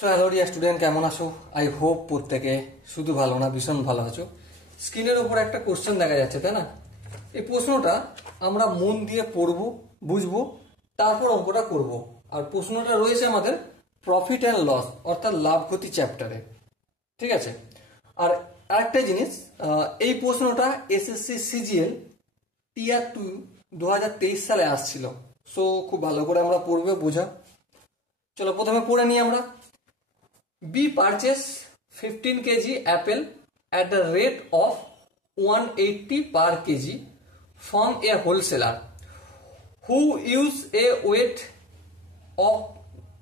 So hello dear student, কেমন আছো? I hope প্রত্যেকে শুধু ভালো না, ভীষণ ভালো আছো। স্ক্রিনের উপর একটা কোশ্চেন দেখা যাচ্ছে, তাই না? এই প্রশ্নটা আমরা মন দিয়ে পড়বো, বুঝবো, তারপর অঙ্কটা করব। আর প্রশ্নটা রয়েছে আমাদের প্রফিট অ্যান্ড লস অর্থাৎ লাভ ক্ষতি চ্যাপ্টারে, ঠিক আছে? আর আরেকটা জিনিস, এই প্রশ্নটা এসএসসি সিজিএল টিয়ার 2 2023 সালে আসছিল। সো খুব ভালো করে আমরা পড়বে, বোঝা। চলো প্রথমে পড়ে নিই আমরা। B purchase 15 kg apple at the rate of 180 per kg from a wholesaler who used a weight of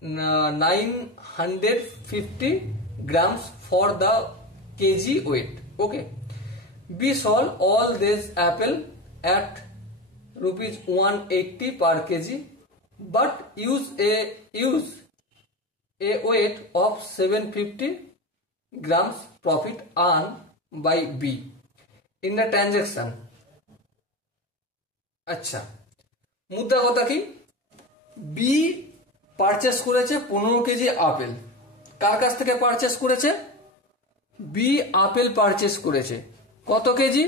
950 grams for the kg weight. Okay. B sold all this apple at rupees 180 per kg but use a weight of 750 grams profit earned by B in the transaction. আচ্ছা, মুদ্রা কথা কি? B purchase করেছে 15 KG apple. কার কাছ থেকে purchase করেছে? B apple purchase করেছে। কত কেজি?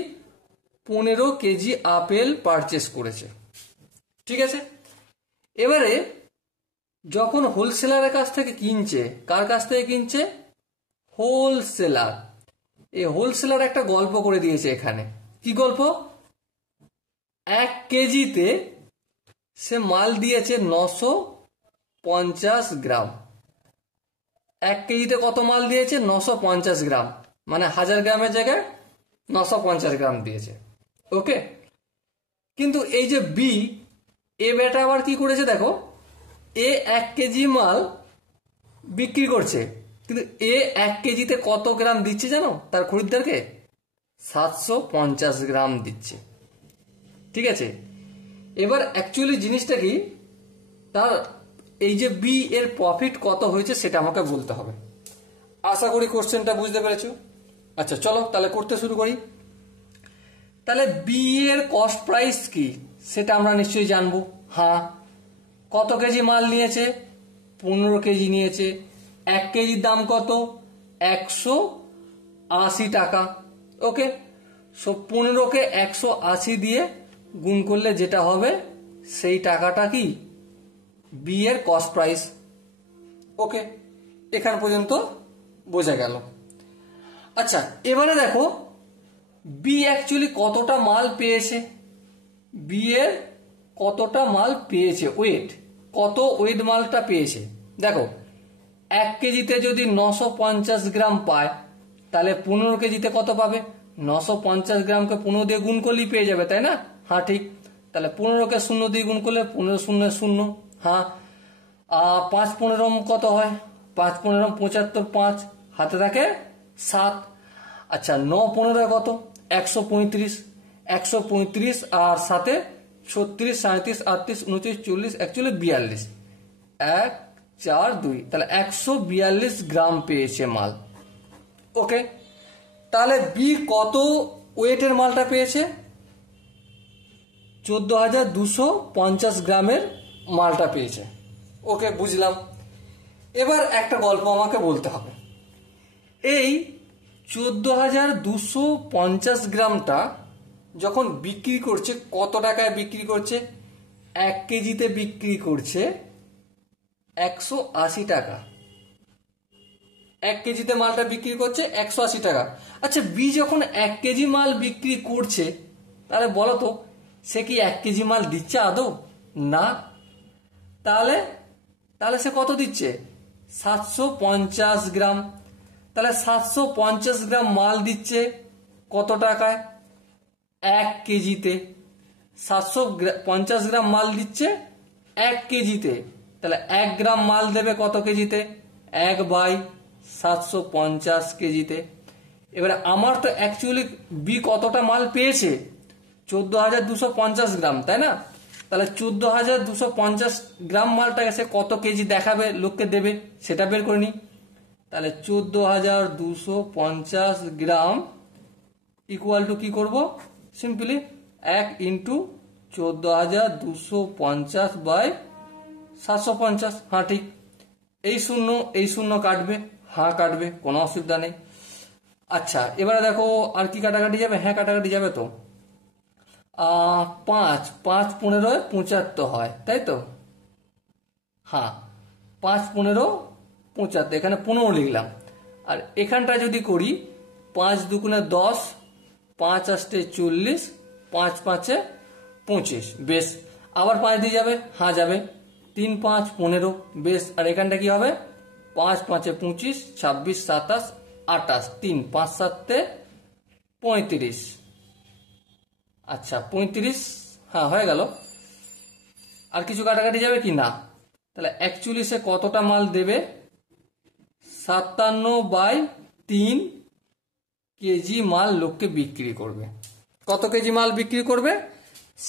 15 কেজি আপেল পারচেস করেছে, ঠিক আছে। এবারে যখন হোলসেলারের কাছ থেকে কিনছে, কার কাছ থেকে কিনছে? হোলসেলার। এই হোলসেলার একটা গল্প করে দিয়েছে এখানে। কি গল্প? 1 কেজিতে সে মাল দিয়েছে 950 গ্রাম। 1 কেজিতে কত মাল দিয়েছে? 950 গ্রাম, মানে 1000 গ্রামের জায়গায় 950 গ্রাম দিয়েছে। ওকে। কিন্তু এই যে বি, এ বেটা আবার কি করেছে দেখো, এ 1 কেজি মাল বিক্রি করছে, কিন্তু এ 1 কেজিতে কত গ্রাম দিচ্ছে জানো তার খরিদ্দারকে? 750 গ্রাম দিচ্ছে, ঠিক আছে। এবার অ্যাকচুয়ালি জিনিসটা কি, তার এই যে বি এর প্রফিট কত হয়েছে সেটা আমাকে বলতে হবে। আশা করি কোশ্চেনটা বুঝতে পেরেছো। আচ্ছা চলো তাহলে করতে শুরু করি। তাহলে বি এর কস্ট প্রাইস কি সেটা আমরা নিশ্চয়ই জানবো। হ্যাঁ, কত কেজি মাল নিয়েছে? 15 কেজি নিয়েছে। 1 কেজির দাম কত? 180 টাকা। ওকে, সো 15কে 180 দিয়ে গুণ করলে যেটা হবে সেই টাকাটা কি? বি এর কস্ট প্রাইস। ওকে, এখান পর্যন্ত বোঝা গেল। আচ্ছা, এবারে দেখো বি অ্যাকচুয়ালি কতটা মাল পেয়েছে। বি এর কতটা মাল পেয়েছে, ওয়েট, কত ওয়েট মালটা পেয়েছে। দেখো 1 কেজিতে যদি 950 গ্রাম পায়, তাহলে 15 কেজিতে কত পাবে? 950 গ্রামকে 15 দিয়ে গুণ করলেই পেয়ে যাবে, তাই না? হ্যাঁ ঠিক। তাহলে 15কে 0 দিয়ে গুণ করলে 15 0 0। হ্যাঁ, 5 15 কত হয়? 5 15 75, 5 হাতে থাকে 7। আচ্ছা, 9 15 কত? 135। 135 আর সাথে 36 37 38 29 40 অ্যাকচুয়ালি 42। 1 4 2, তাহলে 142 গ্রাম পেয়েছে মাল। ওকে, তাহলে বি কত ওয়েটের মালটা পেয়েছে? 14,250 গ্রামের মালটা পেয়েছে। ওকে, বুঝলাম। এবার একটা গল্প আমাকে বলতে হবে। এই 14,250 গ্রামটা যখন বিক্রি করছে, কত টাকায় বিক্রি করছে? 1 কেজিতে বিক্রি করছে 180 টাকা। 1 কেজিতে মালটা বিক্রি করছে 180 টাকা। আচ্ছা, বি যখন 1 কেজি মাল বিক্রি করছে, তাহলে বলো তো সে কি 1 কেজি মাল দিচ্ছে আদৌ? না। তাহলে সে কত দিচ্ছে? 750 গ্রাম। তাহলে 750 গ্রাম মাল দিচ্ছে কত টাকায়? 1 কেজিতে। 750 গ্রাম মাল দিচ্ছে 1 কেজিতে। তাহলে 1 গ্রাম মাল দেবে কত কেজিতে? 1/750 কেজিতে। এবারে আমার তো অ্যাকচুয়ালি বি কতটা মাল পেয়েছে? 14,250 গ্রাম, তাই না? তাহলে 14,250 গ্রাম মালটাকে সে কত কেজি দেখাবে, লোককে দেবে, সেটা বের করে নি। তাহলে 14,250 গ্রাম ইকুয়াল টু কি করব? Simply 1 into 14,250 by 750। হ্যাঁ ঠিক। এই শূন্য কাটবে, হ্যাঁ কাটবে, কোনো অসুবিধা নেই। আচ্ছা এবারে দেখো আর কি কাটাকাটি যাবে, হ্যাঁ কাটাকাটি যাবে তো। 5 5 15 75 হয়, তাই তো? হ্যাঁ 5 15 75, এখানে 15 লিখলাম। আর এখানটা যদি করি 5 দুগুণে 10, 5 আষ্টে 40, 5 5-এ 25, বেশ। আবার 5 দিয়ে যাবে, হ্যাঁ যাবে, 3 5 15, বেশ। আর এখানটা কি হবে, 5 5-এ 25, 26 27 28, 3 5 7-এ 35। আচ্ছা 35, হ্যাঁ হয়ে গেল। আর কিছু কাটাকাটি যাবে কি না? তাহলে অ্যাকচুয়ালি সে কতটা মাল দেবে, 57/3 কেজি মাল লোককে বিক্রি করবে। কত কেজি মাল বিক্রি করবে?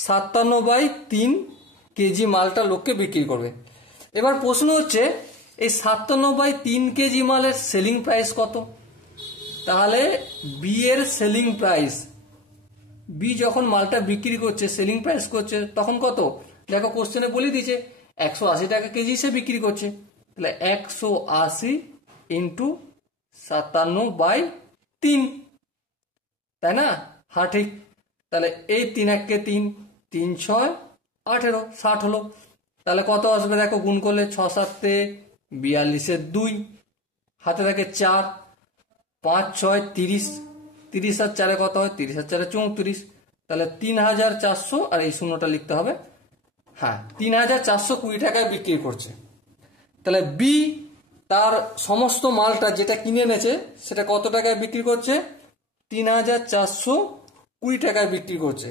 57/3 কেজি মালটা লোককে বিক্রি করবে। এবার প্রশ্ন হচ্ছে এই 57/3 কেজি মালের সেলিং প্রাইস কত? তাহলে বি এর সেলিং প্রাইস, বি যখন মালটা বিক্রি করছে সেলিং প্রাইস করছে তখন কত? দেখো কোশ্চেনে বলে দিয়েছে 180 টাকা কেজি সে বিক্রি করছে, তাহলে 180 ইন্টু 57/3, তাই না? হ্যাঁ ঠিক। তাহলে এই 3 1-কে 3, 3 6 18, 60 হলো। তাহলে কত আসবে দেখো, গুণ করলে 6 7-এ 42-এর 2, হাতে থাকে 4, 5 6 30, 30 আর 4-এ কত হয়, 30 আর 4-এ 34, তাহলে 3400, আর এই শূন্যটা লিখতে হবে, হ্যাঁ 3420 টাকায় বিক্রি করছে। তাহলে বি তার সমস্ত মালটা যেটা কিনে এনেছে সেটা কত টাকায় বিক্রি করছে, 3420 টাকায় বিক্রি করছে।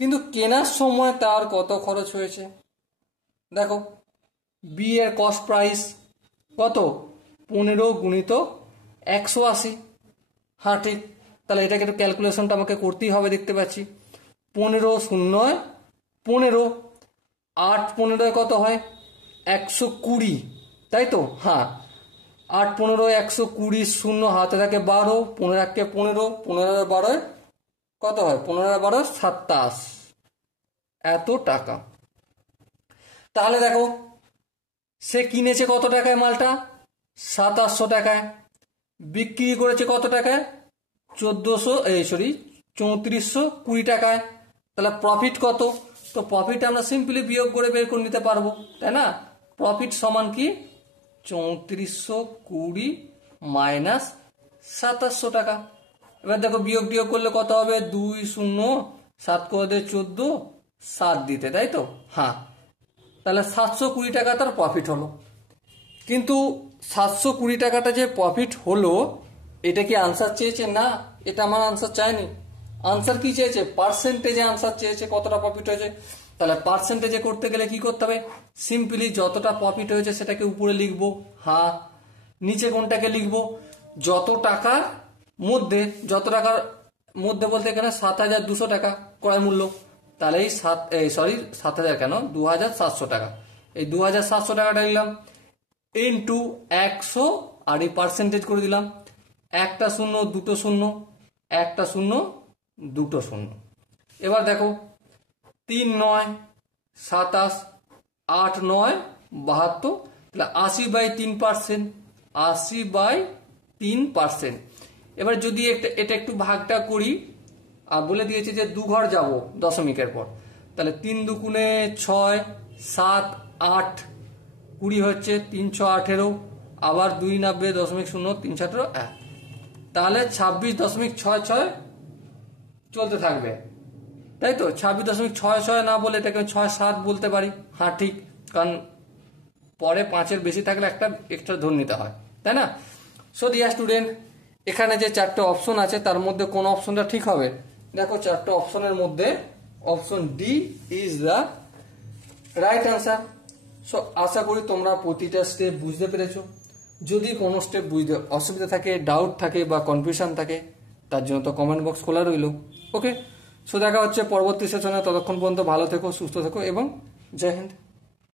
কিন্তু কেনার সময় তার কত খরচ হয়েছে? দেখো বি এর কস্ট প্রাইস কত, 15 গুণিত 180, হ্যাঁ ঠিক। তাহলে এটাকে একটু ক্যালকুলেশনটা আমাকে করতেই হবে, দেখতে পাচ্ছি 15 0 15, 8 15 কত হয়, 120, তাই তো? হ্যাঁ 8 15 120, শূন্য হাতে থাকে 12, 15 1-কে 15, 15 12 কত হয়, 15 12 27, এত টাকা। তাহলে দেখো সে কিনেছে কত টাকায় মালটা, 2700 টাকায়, বিক্রি করেছে কত টাকায়, 3420 টাকায়। তাহলে প্রফিট কত? তো প্রফিট আমরা সিম্পলি বিয়োগ করে বের করে নিতে পারবো, তাই না? প্রফিট সমান কি, 3420 মাইনাস 2700 টাকা। এবার দেখো বিয়োগ টিয়োগ করলে কত হবে, 2 0 7 করে 14, 7 দিতে, তাই তো? হ্যাঁ তাহলে 720 টাকা তার প্রফিট হলো। কিন্তু 720 টাকাটা যে প্রফিট হলো, এটা কি আনসার চেয়েছে? না, এটা আমার আনসার চায়নি। আনসার কি চেয়েছে, পার্সেন্টেজে আনসার চেয়েছে, কতটা প্রফিট হয়েছে। তাহলে পার্সেন্টেজে করতে গেলে কি করতে হবে, সিম্পলি যতটা প্রফিট হয়েছে সেটাকে উপরে লিখবো, হ্যাঁ নিচে কোনটাকে লিখবো, যত টাকার মধ্যে, যত টাকার মধ্যে বলতে এখানে 7200 টাকা ক্রয় মূল্য, তাহলে এই 7000 কেন, 2700 টাকা, এই 2700 টাকাটা নিলাম ইন্টু 100, আর এই পার্সেন্টেজ করে দিলাম, একটা শূন্য দুটো শূন্য, একটা শূন্য দুটো শূন্য। এবার দেখো 3 9 27, 8 9 72, তাহলে 80/3%, 80/3%। এবার যদি এটা একটু ভাগটা করি, আর বলে দিয়েছে যে 2 ঘর যাব দশমিকের পর, তাহলে 3 দুগুণে 6 7 8 20 হচ্ছে, 3 6 18, আবার 2 90.0 3 18, তাহলে 26.66 চলতে থাকবে, তাই তো? 26.66 না বলে এটাকে 6 7 বলতে পারি, হ্যাঁ ঠিক, কারণ পরে 5-এর বেশি থাকলে একটা এক্সট্রা ধরে নিতে হয়, তাই না? সো ডিয়ার স্টুডেন্ট, এখানে যে 4টে অপশন আছে তার মধ্যে কোন অপশনটা ঠিক হবে? দেখো 4টে অপশনের মধ্যে option D is the right answer. So আশা করি তোমরা প্রতিটা স্টেপ বুঝতে পেরেছো। যদি কোনো স্টেপ বুঝতে অসুবিধা থাকে, ডাউট থাকে বা কনফিউশন থাকে, তার জন্য তো কমেন্ট বক্স খোলা রইল। ওকে, সো দেখা হচ্ছে পরবর্তী সেশনে। ততক্ষণ পর্যন্ত ভালো থেকো, সুস্থ থেকো এবং জয় হিন্দ।